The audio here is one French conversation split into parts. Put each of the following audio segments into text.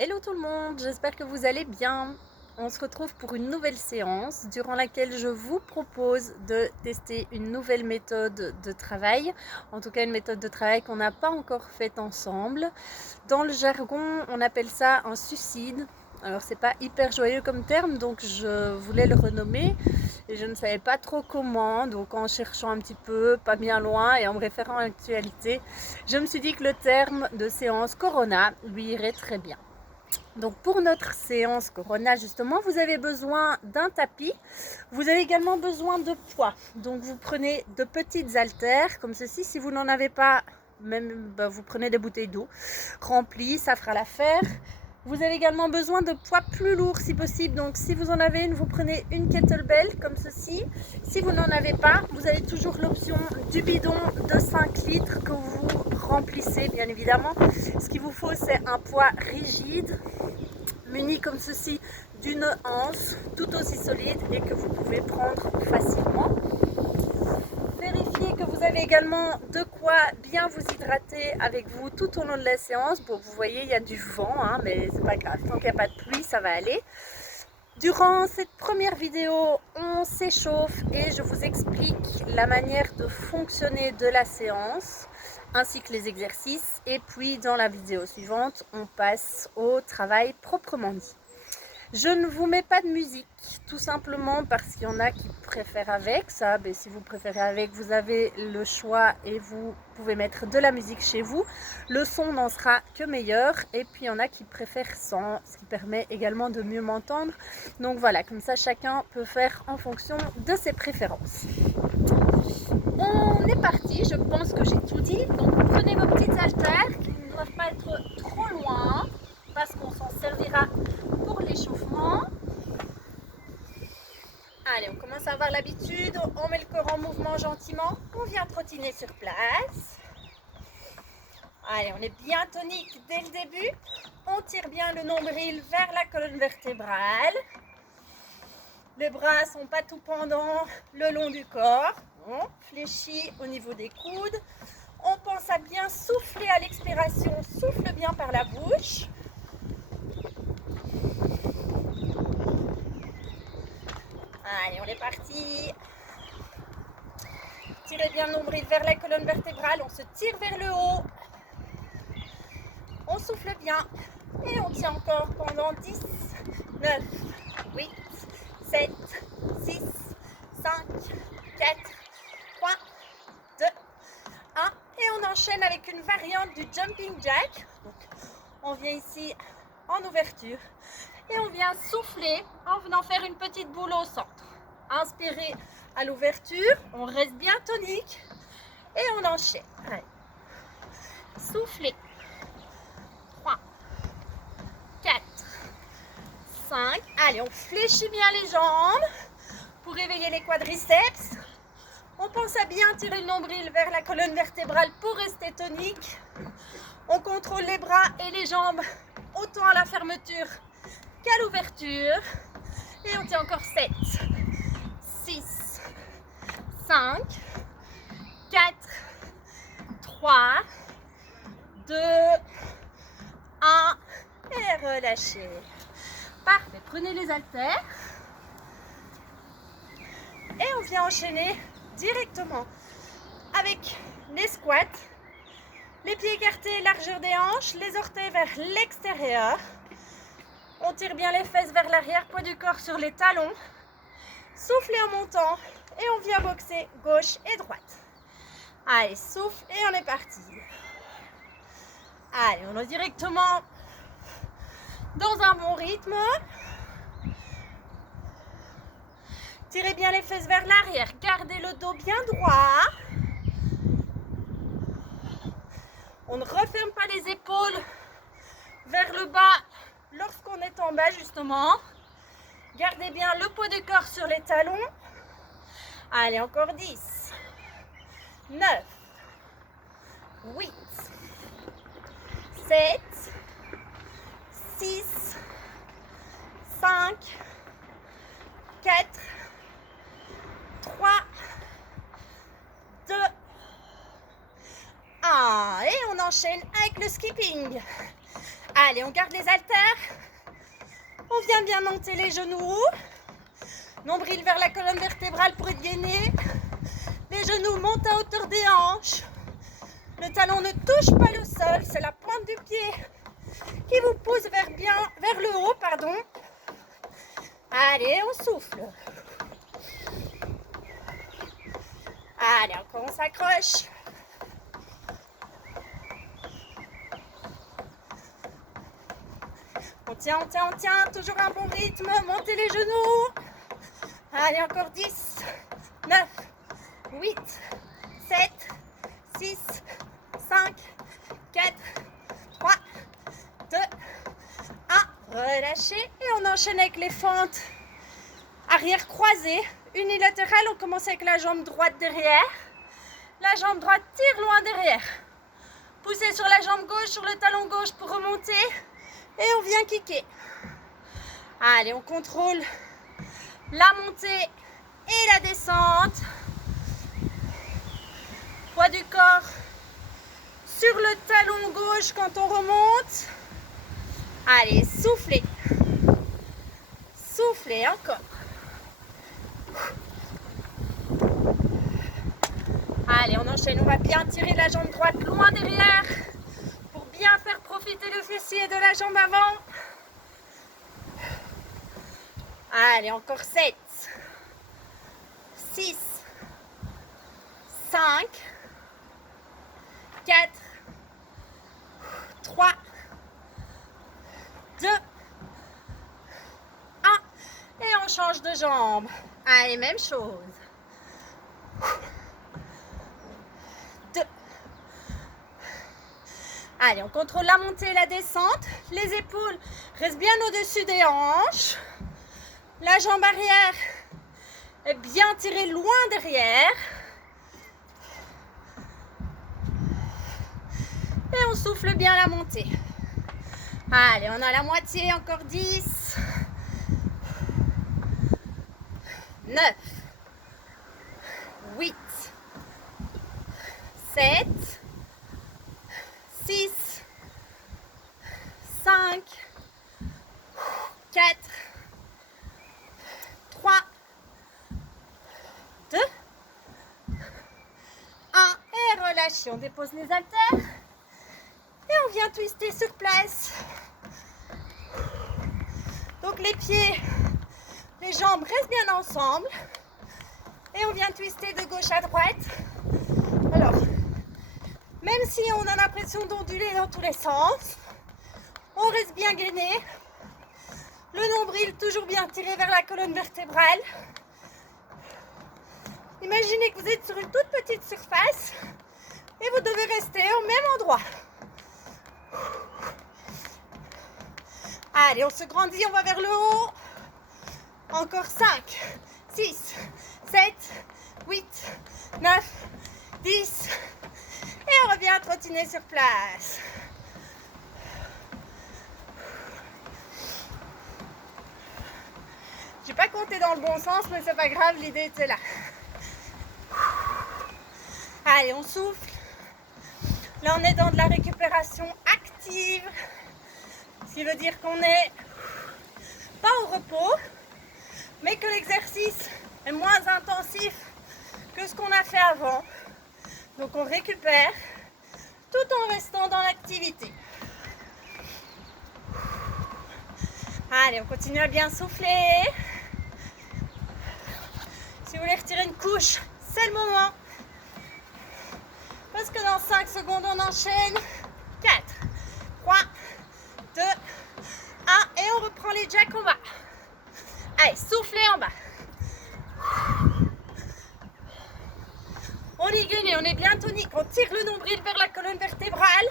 Hello tout le monde, j'espère que vous allez bien. On se retrouve pour une nouvelle séance durant laquelle je vous propose de tester une nouvelle méthode de travail, en tout cas une méthode de travail qu'on n'a pas encore faite ensemble. Dans le jargon, on appelle ça un suicide. Alors c'est pas hyper joyeux comme terme, donc je voulais le renommer et je ne savais pas trop comment, donc en cherchant un petit peu, pas bien loin et en me référant à l'actualité, je me suis dit que le terme de séance Corona lui irait très bien. Donc pour notre séance Corona justement, vous avez besoin d'un tapis. Vous avez également besoin de poids. Donc vous prenez de petites haltères comme ceci. Si vous n'en avez pas, même vous prenez des bouteilles d'eau remplies, ça fera l'affaire. Vous avez également besoin de poids plus lourds si possible. Donc si vous en avez une, vous prenez une kettlebell comme ceci. Si vous n'en avez pas, vous avez toujours l'option du bidon de 5 litres que vous remplissez bien évidemment. Ce qu'il vous faut, c'est un poids rigide muni comme ceci d'une anse tout aussi solide et que vous pouvez prendre facilement. Vérifiez que vous avez également de quoi bien vous hydrater avec vous tout au long de la séance. Bon, vous voyez, il y a du vent, mais c'est pas grave, tant qu'il n'y a pas de pluie, ça va aller. Durant cette première vidéo, on s'échauffe et je vous explique la manière de fonctionner de la séance ainsi que les exercices. Et puis dans la vidéo suivante, on passe au travail proprement dit. Je ne vous mets pas de musique, tout simplement parce qu'il y en a qui préfèrent avec ça. Mais si vous préférez avec, vous avez le choix et vous pouvez mettre de la musique chez vous. Le son n'en sera que meilleur. Et puis il y en a qui préfèrent sans, ce qui permet également de mieux m'entendre. Donc voilà, comme ça chacun peut faire en fonction de ses préférences. On est parti, je pense que j'ai tout dit. Donc prenez vos petites haltères qui ne doivent pas être trop loin parce qu'on s'en servira pour l'échauffement. Allez, on commence à avoir l'habitude, on met le corps en mouvement gentiment, on vient trottiner sur place. Allez, on est bien tonique dès le début, on tire bien le nombril vers la colonne vertébrale. Les bras sont pas tout pendants le long du corps, on fléchit au niveau des coudes. On pense à bien souffler à l'expiration, souffle bien par la bouche. Allez, on est parti. Tirez bien le nombril vers la colonne vertébrale, on se tire vers le haut. On souffle bien et on tient encore pendant 10, 9, 8, 7, 6, 5, 4, 3, 2, 1. Et on enchaîne avec une variante du jumping jack. Donc, on vient ici en ouverture et on vient souffler en venant faire une petite boule au centre. Inspirez à l'ouverture, on reste bien tonique et on enchaîne. Allez. Soufflez. 3, 4, 5. Allez, on fléchit bien les jambes pour réveiller les quadriceps. On pense à bien tirer le nombril vers la colonne vertébrale pour rester tonique. On contrôle les bras et les jambes autant à la fermeture qu'à l'ouverture. Et on tient encore 7, 6, 5, 4, 3, 2, 1. Et relâchez. Parfait, prenez les haltères. Et on vient enchaîner directement avec les squats. Les pieds écartés, largeur des hanches, les orteils vers l'extérieur. On tire bien les fesses vers l'arrière, poids du corps sur les talons. Soufflez en montant et on vient boxer gauche et droite. Allez, souffle et on est parti. Allez, on est directement dans un bon rythme. Tirez bien les fesses vers l'arrière, gardez le dos bien droit. On ne referme pas les épaules vers le bas lorsqu'on est en bas justement. Gardez bien le poids du corps sur les talons. Allez, encore 10, 9, 8, 7, 6, 5, 4, 3, 2, 1. Et on enchaîne avec le skipping. Allez, on garde les haltères. On vient bien monter les genoux. Nombril vers la colonne vertébrale pour être gainé. Les genoux montent à hauteur des hanches. Le talon ne touche pas le sol, c'est la pointe du pied qui vous pousse vers le haut, pardon. Allez, on souffle. Allez, encore on s'accroche. On tient, toujours un bon rythme. Montez les genoux. Allez, encore 10, 9, 8, 7, 6, 5, 4, 3, 2, 1. Relâchez et on enchaîne avec les fentes arrière croisées, unilatérales. On commence avec la jambe droite derrière. La jambe droite tire loin derrière. Poussez sur la jambe gauche, sur le talon gauche pour remonter. Et on vient kicker. Allez, on contrôle la montée et la descente. Poids du corps sur le talon gauche quand on remonte. Allez, soufflez. Soufflez encore. Allez, on enchaîne. On va bien tirer la jambe droite loin derrière pour bien faire profiter le fessier de la jambe avant. Allez, encore 7, 6, 5, 4, 3, 2, 1. Et on change de jambe. Allez, même chose. 2. Allez, on contrôle la montée et la descente. Les épaules restent bien au-dessus des hanches. La jambe arrière est bien tirée loin derrière. Et on souffle bien la montée. Allez, on a la moitié, encore 10, 9, 8, 7, 6, 5, 4, 3, 2, 1. Et relâchez. On dépose les haltères. Et on vient twister sur place. Donc les pieds, les jambes restent bien ensemble. Et on vient twister de gauche à droite. Alors, même si on a l'impression d'onduler dans tous les sens, on reste bien gainé. Le nombril toujours bien tiré vers la colonne vertébrale. Imaginez que vous êtes sur une toute petite surface et vous devez rester au même endroit. Allez, on se grandit, on va vers le haut. Encore 5, 6, 7, 8, 9, 10. Et on revient à trottiner sur place. J'ai pas compté dans le bon sens, mais c'est pas grave, l'idée était là. Allez, on souffle. Là, on est dans de la récupération active, ce qui veut dire qu'on n'est pas au repos, mais que l'exercice est moins intensif que ce qu'on a fait avant. Donc, on récupère tout en restant dans l'activité. Allez, on continue à bien souffler. Si vous voulez retirer une couche, c'est le moment. Parce que dans 5 secondes, on enchaîne. 4, 3, 2, 1. Et on reprend les jacks en bas. Allez, soufflez en bas. On est gainé, on est bien tonique. On tire le nombril vers la colonne vertébrale.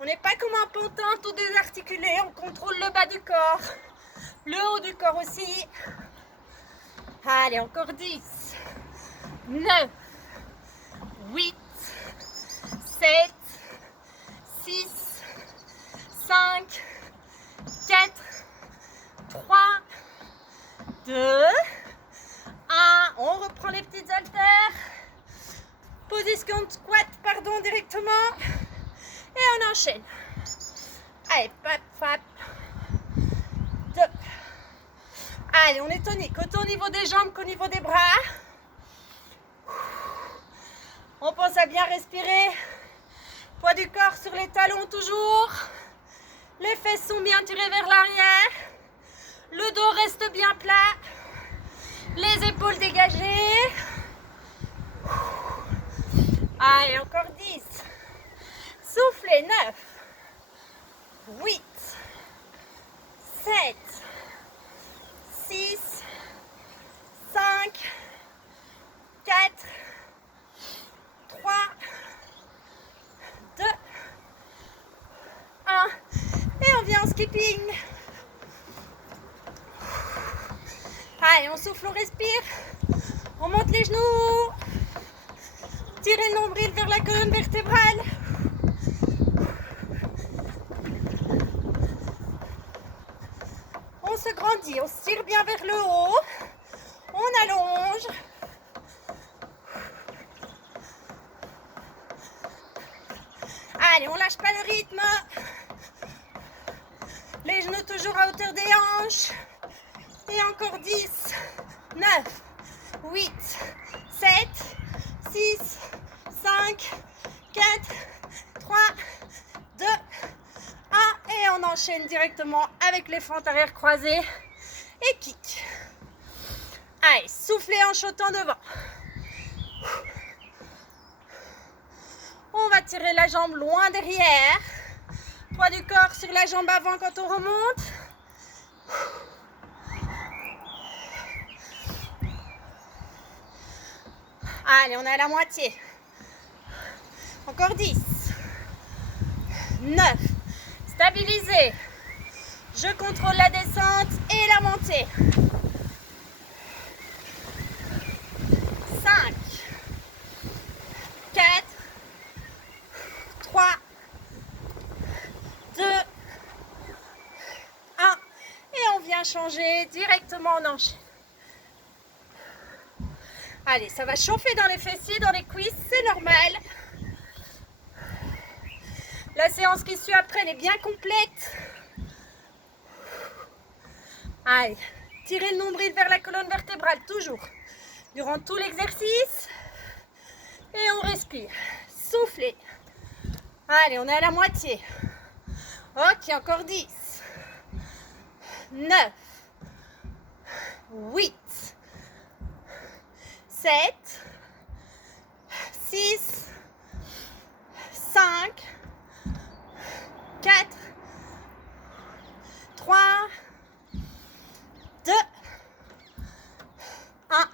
On n'est pas comme un pantin tout désarticulé. On contrôle le bas du corps. Le haut du corps aussi. Allez, encore 10, 9, 8, 7, 6, 5, 4, 3, 2, 1. On reprend les petites haltères. Position de squat, pardon, directement. Et on enchaîne. Allez, pap, pap. 2. Allez, on est tonique, autant au niveau des jambes qu'au niveau des bras. On pense à bien respirer. Poids du corps sur les talons toujours. Les fesses sont bien tirées vers l'arrière. Le dos reste bien plat. Les épaules dégagées. Allez, encore 10. Soufflez, 9. 8. 7. 6. 5. 4. 3. 2. 1. Et on vient en skipping. Allez, on souffle, on respire. On monte les genoux. Tirez le nombril vers la colonne vertébrale. On se grandit, on se tire bien vers le haut. On allonge. Allez, on lâche pas le rythme. Les genoux toujours à hauteur des hanches. Et encore 10, 9, 8, 7, 6, 5, 4, 3, 2, 1. Et on enchaîne directement avec les fentes arrière croisées et kick. Allez, soufflez en sautant devant. On va tirer la jambe loin derrière. Poids du corps sur la jambe avant quand on remonte. Allez, on est à la moitié. Encore 10. 9. Stabilisez. Je contrôle la descente et la montée. 5. 4. 3. 2. 1. Et on vient changer directement en enchaîne. Allez, ça va chauffer dans les fessiers, dans les cuisses, c'est normal. La séance qui suit après, elle est bien complète. Allez, tirez le nombril vers la colonne vertébrale, toujours. Durant tout l'exercice. Et on respire. Soufflez. Allez, on est à la moitié. Ok, encore 10. 9. 8. 7, 6, 5, 4, 3, 2, 1.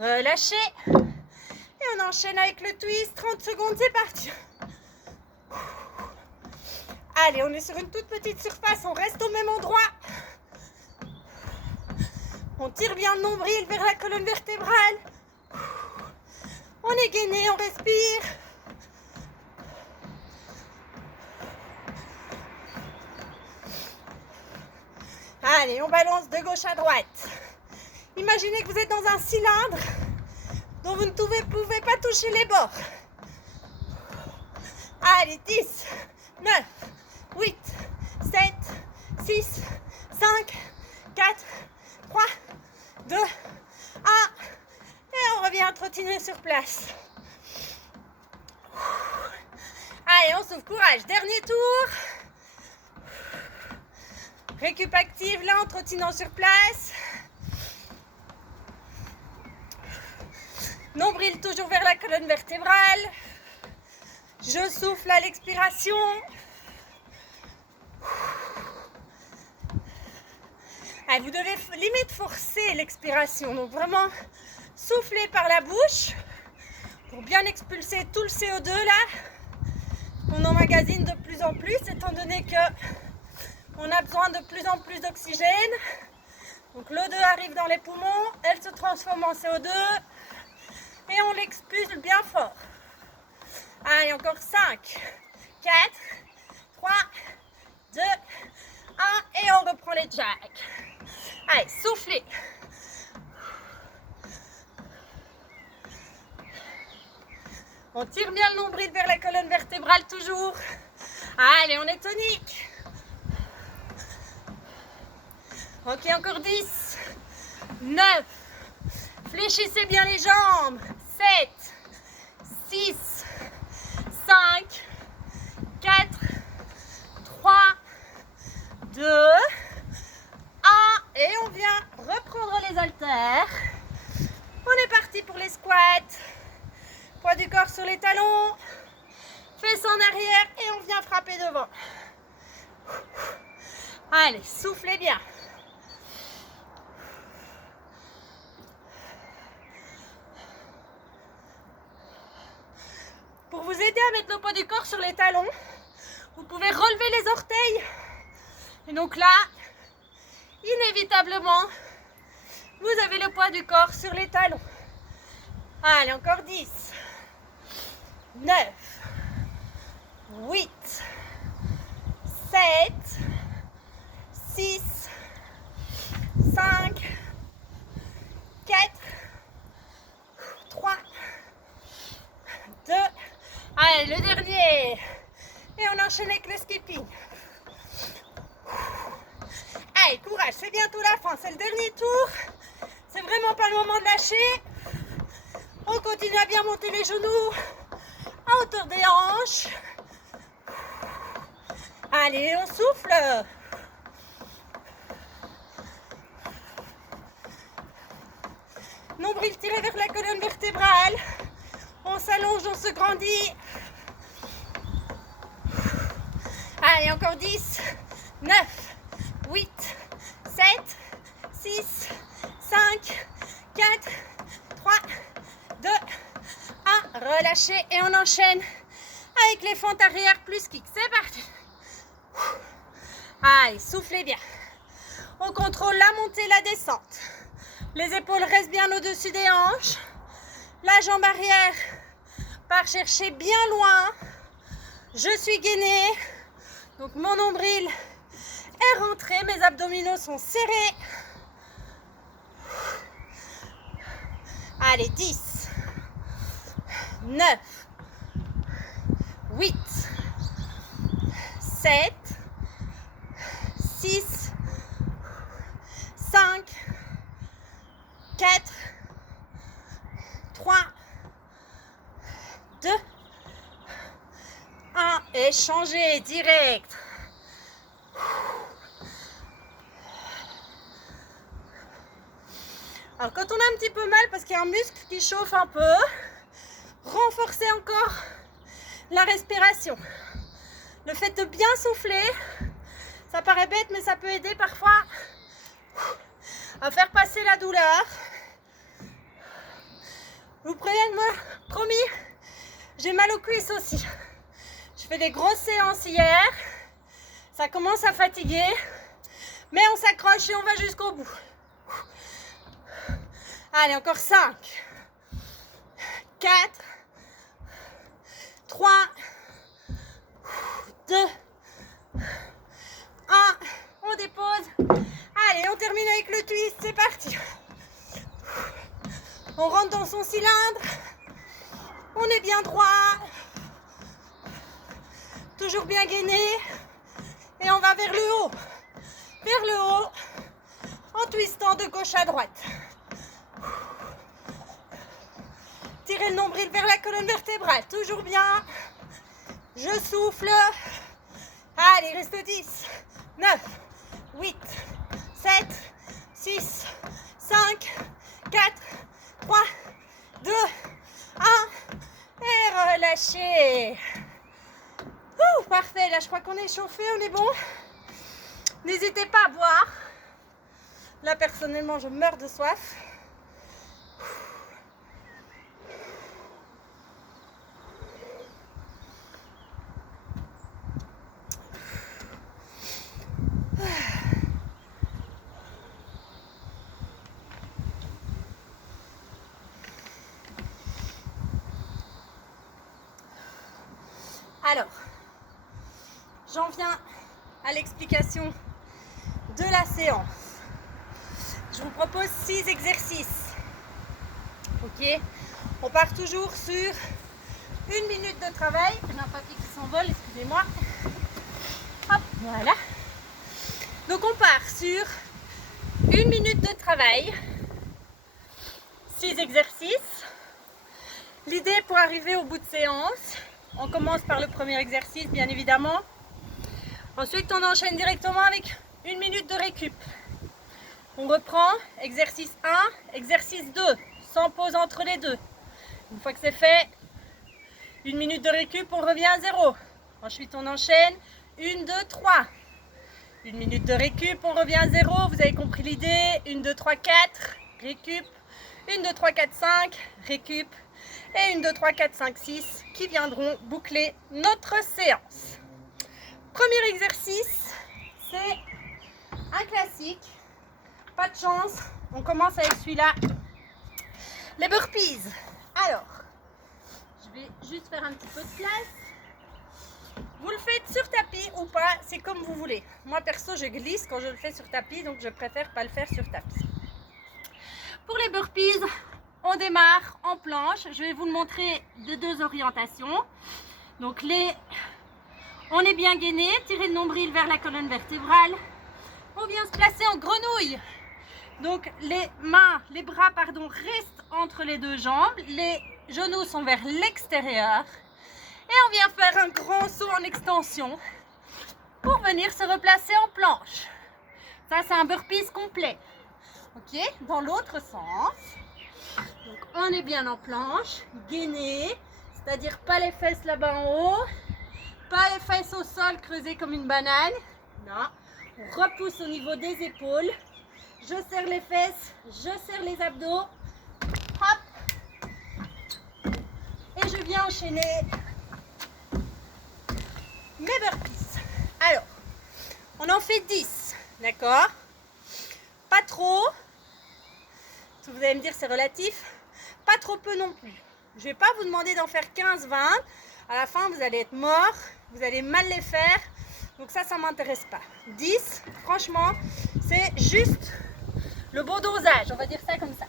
Relâchez. Et on enchaîne avec le twist. 30 secondes, c'est parti. Allez, on est sur une toute petite surface. On reste au même endroit. On tire bien le nombril vers la colonne vertébrale. On est gainé, on respire. Allez, on balance de gauche à droite. Imaginez que vous êtes dans un cylindre dont vous ne pouvez pas toucher les bords. Allez, 10, 9, 8, 7, 6, 5, 4, 3, 2, 1. Et on revient trottiner sur place. Allez, on souffle, courage. Dernier tour. Récup active là en trottinant sur place. Nombril toujours vers la colonne vertébrale. Je souffle à l'expiration. Allez, vous devez limite forcer l'expiration. Donc vraiment souffler par la bouche pour bien expulser tout le CO2 là qu'on emmagasine de plus en plus, étant donné que on a besoin de plus en plus d'oxygène. Donc l'O2 arrive dans les poumons, elle se transforme en CO2 et on l'expulse bien fort. Allez, encore 5, 4, 3, 2, 1 et on reprend les jacks. Allez, soufflez. On tire bien le nombril vers la colonne vertébrale toujours. Allez, on est tonique. Ok, encore 10, 9, fléchissez bien les jambes, 7, 6, 5, 4, 3, 2, 1, et on vient reprendre les haltères. On est parti pour les squats, poids du corps sur les talons, fesses en arrière et on vient frapper devant. Allez, soufflez bien. Pour vous aider à mettre le poids du corps sur les talons, vous pouvez relever les orteils. Et donc là, inévitablement, vous avez le poids du corps sur les talons. Allez, encore 10, 9, 8, 7, 6, 5, 4, 3, 2, allez, le dernier. Et on enchaîne avec le skipping. Allez, courage, c'est bientôt la fin, c'est le dernier tour. C'est vraiment pas le moment de lâcher. On continue à bien monter les genoux à hauteur des hanches. Allez, on souffle. Nombril tiré vers la colonne vertébrale. On s'allonge, on se grandit. Allez, encore 10, 9, 8, 7, 6, 5, 4, 3, 2, 1. Relâchez et on enchaîne avec les fentes arrière plus kick. C'est parti. Allez, soufflez bien. On contrôle la montée, la descente. Les épaules restent bien au-dessus des hanches. La jambe arrière part chercher bien loin. Je suis gainée. Donc mon nombril est rentré. Mes abdominaux sont serrés. Allez, 10, 9, 8, 7, 6, 5, 4, 3, 2, 1. Et changez direct. Alors quand on a un petit peu mal parce qu'il y a un muscle qui chauffe un peu, renforcez encore la respiration. Le fait de bien souffler, ça paraît bête mais ça peut aider parfois à faire passer la douleur. Vous prévenez-moi, promis, j'ai mal aux cuisses aussi. Je fais des grosses séances hier, ça commence à fatiguer, mais on s'accroche et on va jusqu'au bout. Allez, encore 5, 4, 3, 2, 1. On dépose. Allez, on termine avec le twist. C'est parti. On rentre dans son cylindre. On est bien droit. Toujours bien gainé. Et on va vers le haut. Vers le haut. En twistant de gauche à droite. Tirez le nombril vers la colonne vertébrale. Toujours bien. Je souffle. Allez, il reste 10, 9, 8, 7, 6, 5, 4, 3, 2, 1. Et relâchez. Parfait, là je crois qu'on est chauffé, on est bon. N'hésitez pas à boire. Là personnellement je meurs de soif. Alors, j'en viens à l'explication de la séance. Je vous propose 6 exercices. Ok, on part toujours sur 1 minute de travail. J'ai un papier qui s'envole, excusez-moi. Hop, voilà. Donc on part sur 1 minute de travail, 6 exercices. L'idée pour arriver au bout de séance, on commence par le premier exercice bien évidemment. Ensuite on enchaîne directement avec 1 minute de récup. On reprend exercice 1, exercice 2, sans pause entre les deux. Une fois que c'est fait, 1 minute de récup, on revient à 0. Ensuite on enchaîne 1, 2, 3. 1 minute de récup, on revient à 0. Vous avez compris l'idée. 1, 2, 3, 4, récup. 1, 2, 3, 4, 5, récup. Et 1, 2, 3, 4, 5, 6 qui viendront boucler notre séance. Premier exercice, c'est un classique. Pas de chance, on commence avec celui-là. Les burpees. Alors, je vais juste faire un petit peu de place. Vous le faites sur tapis ou pas, c'est comme vous voulez. Moi perso, je glisse quand je le fais sur tapis, donc je préfère pas le faire sur tapis. Pour les burpees, on démarre en planche. Je vais vous le montrer de 2 orientations. Donc on est bien gainé, tirer le nombril vers la colonne vertébrale. On vient se placer en grenouille. Donc les bras restent entre les 2 jambes. Les genoux sont vers l'extérieur. Et on vient faire un grand saut en extension pour venir se replacer en planche. Ça, c'est un burpees complet. Ok, dans l'autre sens. Donc, on est bien en planche, gainé, c'est-à-dire pas les fesses là-bas en haut, pas les fesses au sol creusées comme une banane. Non, on repousse au niveau des épaules. Je serre les fesses, je serre les abdos. Hop. Et je viens enchaîner mes burpees. Alors, on en fait 10, d'accord? Pas trop. Vous allez me dire c'est relatif. Pas trop peu non plus. Je ne vais pas vous demander d'en faire 15, 20. À la fin, vous allez être mort. Vous allez mal les faire. Donc ça ne m'intéresse pas. 10, franchement, c'est juste le bon dosage. On va dire ça comme ça.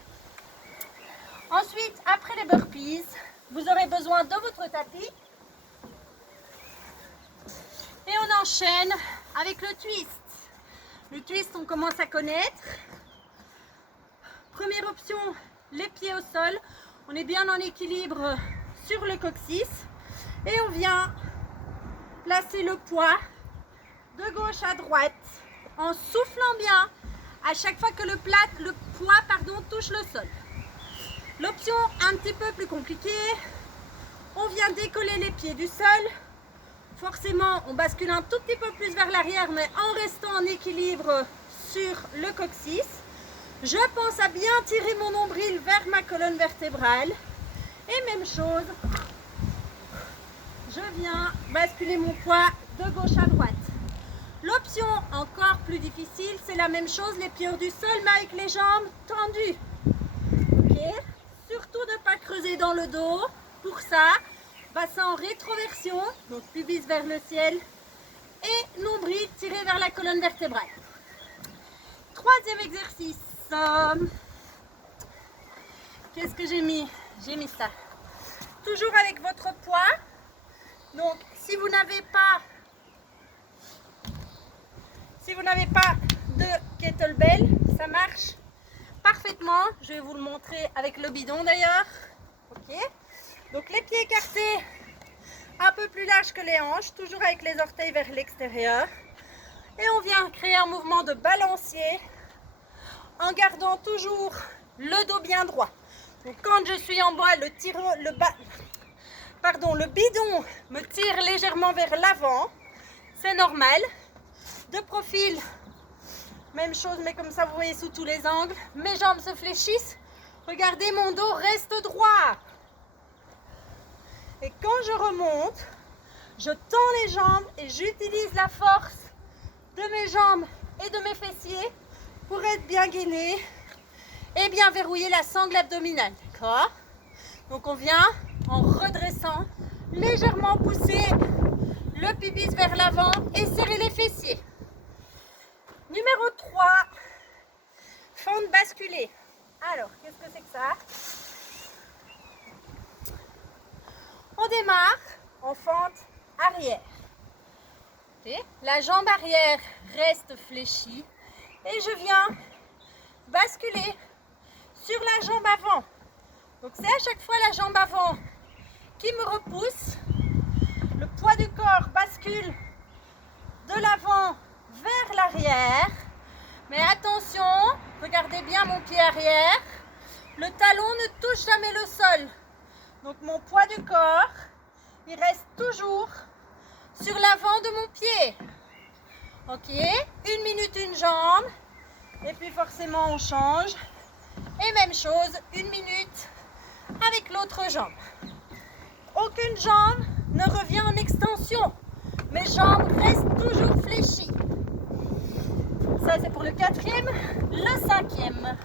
Ensuite, après les burpees, vous aurez besoin de votre tapis. Et on enchaîne avec le twist. Le twist, on commence à connaître. Première option, les pieds au sol. On est bien en équilibre sur le coccyx. Et on vient placer le poids de gauche à droite en soufflant bien à chaque fois que le poids touche le sol. L'option un petit peu plus compliquée, on vient décoller les pieds du sol. Forcément, on bascule un tout petit peu plus vers l'arrière, mais en restant en équilibre sur le coccyx. Je pense à bien tirer mon nombril vers ma colonne vertébrale. Et même chose, je viens basculer mon poids de gauche à droite. L'option encore plus difficile, c'est la même chose, les pieds hors du sol, mais avec les jambes tendues. Ok, surtout ne pas creuser dans le dos. Pour ça, bassin en rétroversion, donc pubis vers le ciel, et nombril tiré vers la colonne vertébrale. Troisième exercice. Qu'est-ce que j'ai mis? J'ai mis ça. Toujours avec votre poids. Donc, si vous n'avez pas de kettlebell, ça marche parfaitement. Je vais vous le montrer avec le bidon d'ailleurs. Ok. Donc, les pieds écartés, un peu plus larges que les hanches, toujours avec les orteils vers l'extérieur. Et on vient créer un mouvement de balancier en gardant toujours le dos bien droit. Donc quand je suis en bas, le bidon me tire légèrement vers l'avant. C'est normal. De profil, même chose, mais comme ça vous voyez sous tous les angles. Mes jambes se fléchissent. Regardez, mon dos reste droit. Et quand je remonte, je tends les jambes et j'utilise la force de mes jambes et de mes fessiers pour être bien gainé et bien verrouiller la sangle abdominale. D'accord? Donc on vient en redressant, légèrement pousser le pubis vers l'avant et serrer les fessiers. Numéro 3, fente basculée. Alors, qu'est-ce que c'est que ça? On démarre en fente arrière. Okay. La jambe arrière reste fléchie et je viens basculer sur la jambe avant. Donc c'est à chaque fois la jambe avant qui me repousse. Le poids du corps bascule de l'avant vers l'arrière. Mais attention, regardez bien mon pied arrière. Le talon ne touche jamais le sol. Donc mon poids du corps, il reste toujours sur l'avant de mon pied. Ok, 1 minute une jambe. Et puis forcément on change. Et même chose, 1 minute avec l'autre jambe. Aucune jambe ne revient en extension. Mes jambes restent toujours fléchies. Ça c'est pour le 4e. Le 5e,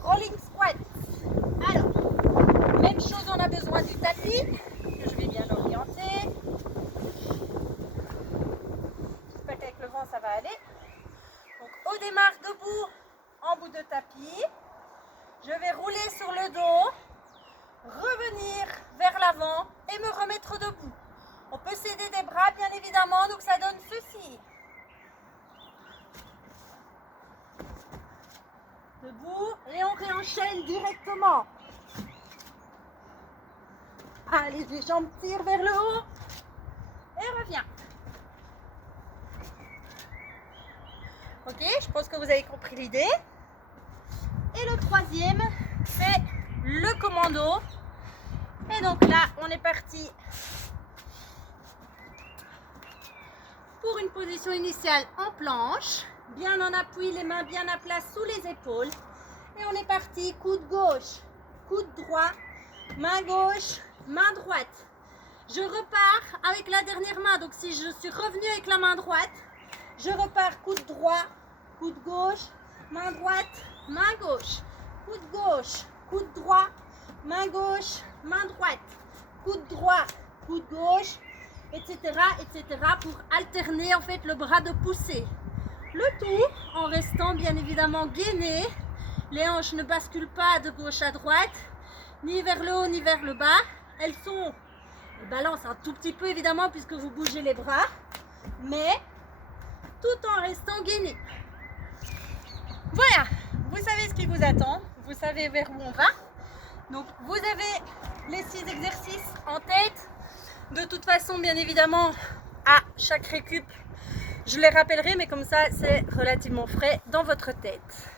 rolling squat. Alors, même chose, on a besoin du tapis, que je vais bien orienter. J'espère qu'avec le vent ça va aller. Donc au démarre debout, en bout de tapis. Je vais rouler sur le dos, revenir vers l'avant et me remettre debout. On peut s'aider des bras bien évidemment, donc ça donne ceci. Debout et on réenchaîne directement. Allez, les jambes tirent vers le haut et reviens. Ok, je pense que vous avez compris l'idée. Et le 3e, c'est le commando. Et donc là, on est parti pour une position initiale en planche. Bien en appui, les mains bien à plat sous les épaules. Et on est parti, coude gauche, coude droit, main gauche, main droite. Je repars avec la dernière main. Donc si je suis revenue avec la main droite, je repars coude droit, coude gauche, main droite, main gauche, coude gauche, coude droit, main gauche, main droite, coude droit, coude gauche, etc., etc. pour alterner en fait le bras de poussée. Le tout en restant bien évidemment gainé. Les hanches ne basculent pas de gauche à droite, ni vers le haut ni vers le bas. Elles balancent un tout petit peu évidemment puisque vous bougez les bras, mais tout en restant gainé. Voilà, vous savez ce qui vous attend, vous savez vers où on va. Donc vous avez les 6 exercices en tête. De toute façon, bien évidemment, à chaque récup, je les rappellerai, mais comme ça, c'est relativement frais dans votre tête.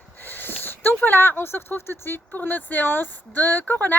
Donc voilà, on se retrouve tout de suite pour notre séance de Corona.